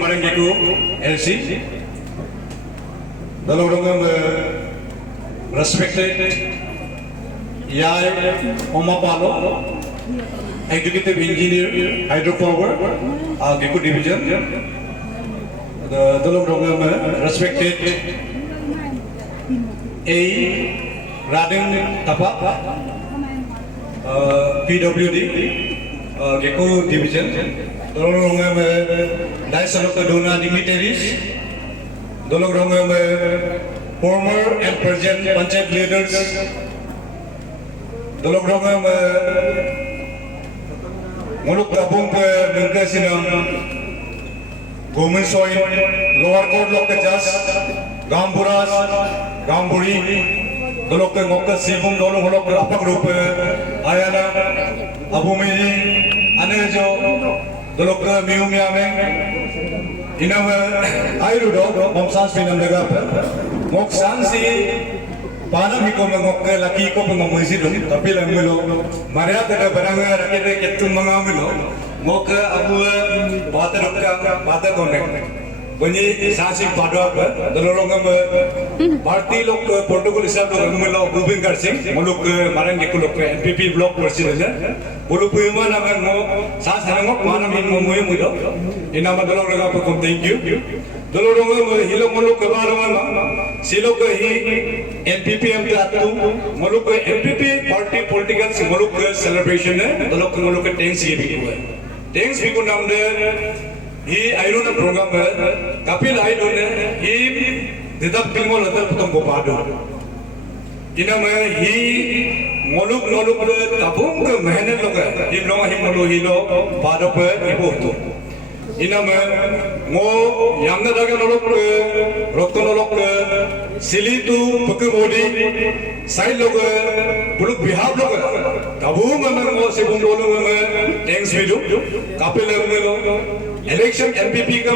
Marengiku LC. Dalorongam respected Yai Omapalo, Executive Engineer, Hydropower, Geku Division. The Dalorongam respected A. Radin Tapa, PWD, Geku Division. Dalorongam Dyson of the Dona dignitaries, Dalorongam former and present Panchayat leaders, Dalorongam Muluk Tabung Bengkasinam, Gomin Soin, Lower Court Lokajas, Gamburas, Gamburi, Doloka Moka Sibum Dolo Upper Group, Ayana, Abumiji, Anejo. Doloka miumiame inama airudo momsans pinam daga moksansi pana miko mengok laki ko pengomusi dong tapi lamelo maria kada barang rakete ketum mangamelo mok abu bata dokka konek bunyi sansi pada dalorongam parti lok protocol hisab lok melo gubin karsing muluk marang gekulok NPP block president Bulu puyuma nama mo sas hango mana min mo muyu mudo inama dolong raga pakom thank you dolong mo hilo muluk kabalo ma silo ko hi NPP am atu muluk NPP party political muluk celebration hai dolong muluk thanks ye bi huwa thanks bi ko nam de hi airo na program hai kapil airo ne hi didap pilmo latar patom gopado inama hi Moluk tabung ke mehenet loga himlo himlo hilo pada pe ibu tu inama mo yamna daga nolok rokto nolok sili tu pakai bodi sai loga buluk bihab loga tabung memang mo sebung dolo memang thanks video kapil memang election NPP ka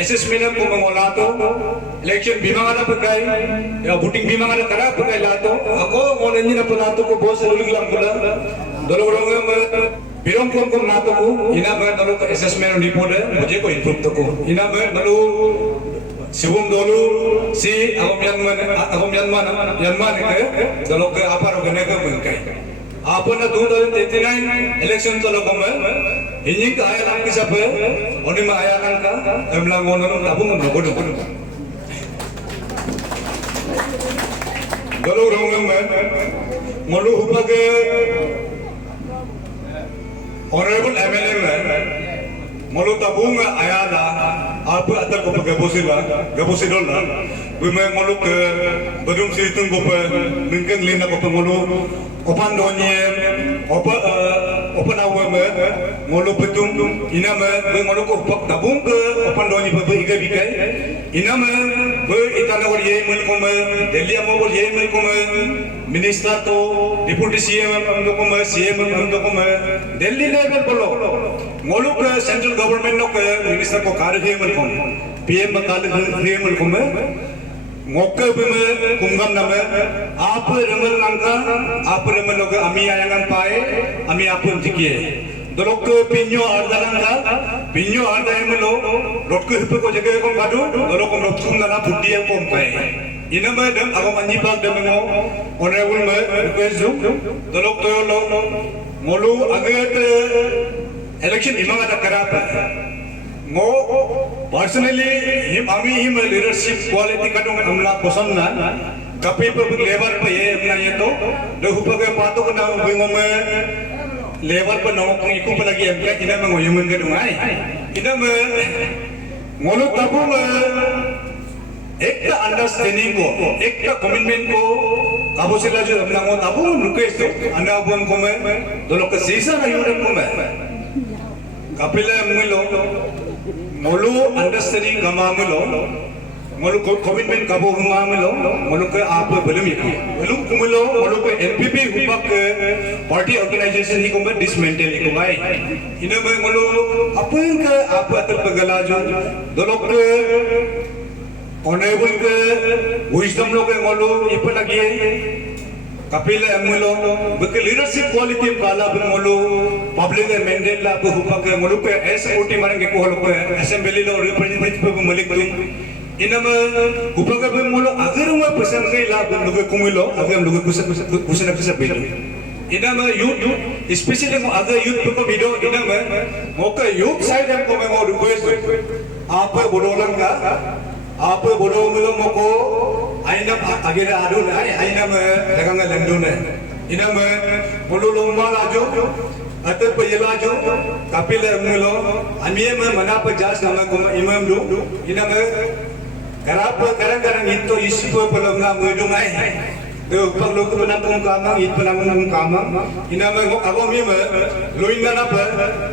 assessment ko mangolato election bimangana pakai ya voting bimangana kara pakai lato ako monenni na palato ko boss uliglam kula dolorong birong kon nato ko ina ba dalo assessment report mujhe ko improve to ko ina ba dalo sibum dolo si agom yanman ke dalo ke aparo gane ko mengkai आपन 2039 election चलो कम hinging का आया लांग किसा पे ओनी में आया लांग का एमलांग ओनर ताबुंग नगोडो गलो रोंगम में मलु हुपा के ऑनरेबल एमएलए में मलु ताबुंग आया ला आप अतर को गबोसिडोल ला बिमे मलु के बदुम सितुंग को पे मिंकन लेना को पे मलु opan donye opan awe me ngolo petung ina me be ngolo ko pok tabung ke opan donye be iga bikai ina me be itana wor ye mel ko me delhi amo wor ye mel ko me minister to deputy cm am ko me cm am ko me delhi level bolo ngolo ke central government no ke minister ko kar he mel ko pm ba kal he mel ko me Ngoke bime kumgam nama apa remel langka apa remel loga ami ayangan pae ami apun jikie dolok pinyo arda langka pinyo arda emelo rotku hipe ko jage ko gadu dolok kom rotkum nana putti ko pae ina me dem agam anji pak dem ngo honorable me request do dolok to lo molu aget election imanga da karapa Mo personally him leadership quality kadung amla kosan na kape public level pe ye amla ye to de hupa ke pato ko na bingo me level pe no kung iku pa lagi amla ina me ngoyumen ke dungai ina me ngolu tabu ekta understanding ko ekta commitment ko kabo sila jo amla ngo tabu request to anda buang ko me dolok ke sisa na yurem ko me kapila milo Molu understanding gamamelo, molu commitment kabo gamamelo, molu ke apa belum itu, belum kumelo, molu ke NPP hupak ke party organization ini kumber dismantle itu baik. Ini molu apa yang ke apa terpegalaju, dolok ke honorable ke wisdom lo ke molu ipa lagi kapila mulo betul leadership quality kala bengolo public mandate la buka ke mulu ke SOT marang ke ko holo ke assembly lo representative pe malik tum inama buka ke bengolo agar wa pesan ke la bengolo kumilo agar lugu kusan kusan belu inama youth especially mo agar youth pe ko video inama mo ke youth side ko me mo request apa bodolan ka apa bodoh mulu mo ko aina agira adu aina me dagang lendu ne ina me bolu lomba lajo atar payela jo kapile mulo amiye me mana pa jas nama ko imam lu ina me karap karang itu isi ko pelonga mudung ai de paglo ko nantung kama it panangung kama ina me ago mi me luinga na pa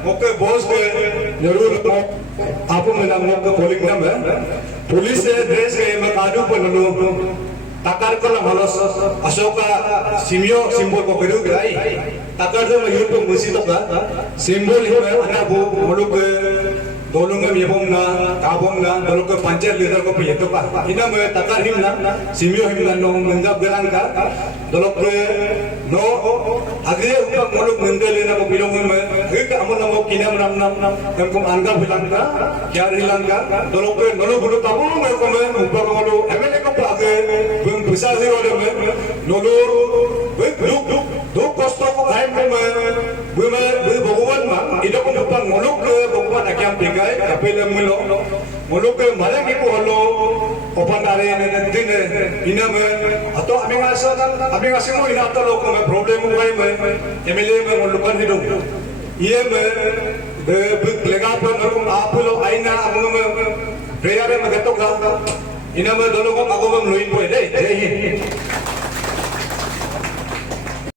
oke boss ke जरूर आपको मेरा मौका polling number police dress के मकादू पर लो takar ko lang halos asoka simyo simbol ko kedu gai takar do mayut ko musito ka simbol hiba ana bo muluk dolunga mebong na tabong na doluk pancer leader ko piyeto ka ina me takar himna simyo himna no mengap gerang ka doluk no age upang muluk mengale na ko bilong me ek amon na mo kinam nam kam ko anga bilang ka kyar hilang ka doluk no bulu tabu me ko me upang mulu emele ko age bisa zero le me nolor do kosto ko kain ko me bhagwan ma ido ko upang muluk bhagwan akyam pigai kapele mulo muluk malang ko holo opandare ne din ina me ato aming asimo ina to ko me problem ko me emele me mulukan hido iye me lega pa narum apulo aina amung me prayer me gato ka ina me dolo ko agom loin po dei